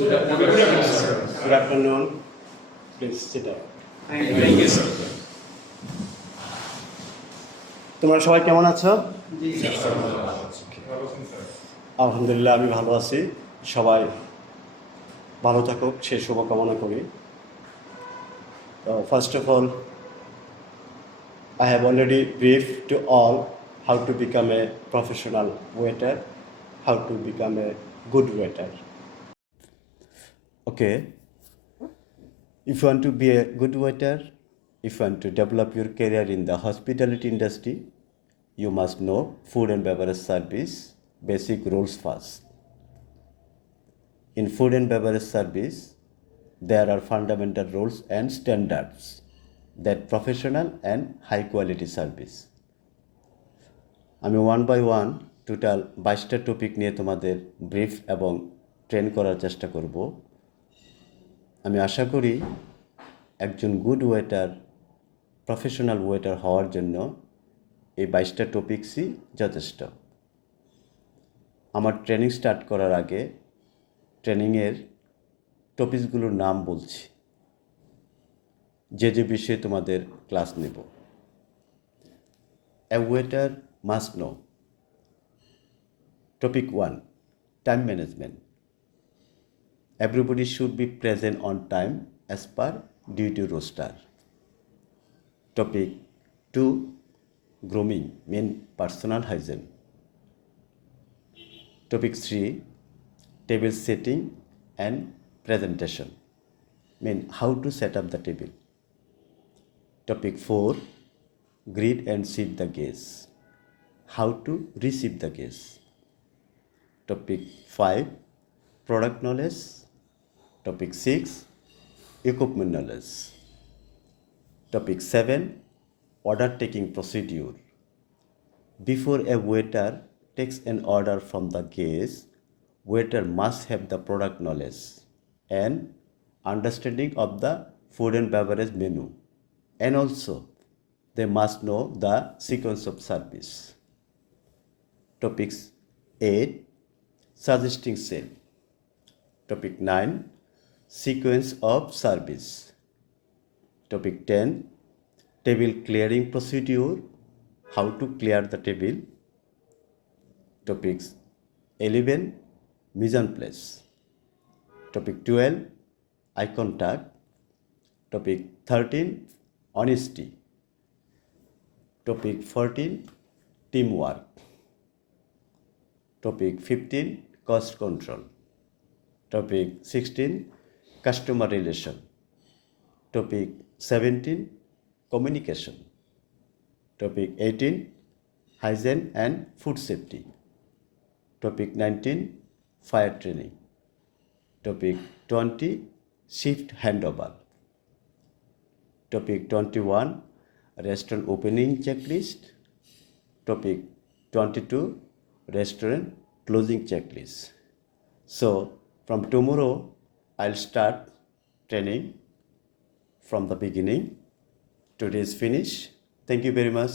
Good afternoon. Please sit down. Thank you, sir. তোমরা সবাই কেমন আছো? Yes, sir. আলহামদুলিল্লাহ আমি ভালো আছি। সবাই ভালো থাকুক সে শুভকামনা করি। First of all, I have already briefed to all how to become a professional waiter, how to become a good waiter. Okay, if you want to be a good waiter, if you want to develop your career in the hospitality industry, you must know food and beverage service basic rules first. In food and beverage service, there are fundamental rules and standards that professional and high quality service. আমি one by one total 22টা topic নিয়ে তোমাদের brief এবং train করার চেষ্টা করব। আমি আশা করি একজন গুড ওয়েটার, প্রফেশনাল ওয়েটার হওয়ার জন্য এই 22টা টপিকসই যথেষ্ট। আমার ট্রেনিং স্টার্ট করার আগে ট্রেনিংয়ের টপিকসগুলোর নাম বলছি, যে যে বিষয়ে তোমাদের ক্লাস নেব। A waiter must know. Topic 1, time management. Everybody should be present on time as per duty roster. Topic 2, grooming, mean personal hygiene. Topic 3, table setting and presentation, mean how to set up the table. Topic 4, greet and seat the guests, how to receive the guests. Topic 5, product knowledge. Topic 6, equipment knowledge. Topic 7, order taking procedure. Before a waiter takes an order from the guest, waiter must have the product knowledge and understanding of the food and beverage menu, and also they must know the sequence of service. Topics 8, suggesting sale. Topic 9, sequence of service. Topic 10, table clearing procedure, how to clear the table. Topics 11, mise en place. Topic 12, eye contact. Topic 13, honesty. Topic 14, teamwork. Topic 15, cost control. Topic 16, customer relation. Topic 17, communication. Topic 18, hygiene and food safety. Topic 19, fire training. Topic 20, shift handover. Topic 21, restaurant opening checklist. Topic 22, restaurant closing checklist. So from tomorrow I'll start training from the beginning. Today is finished. Thank you very much.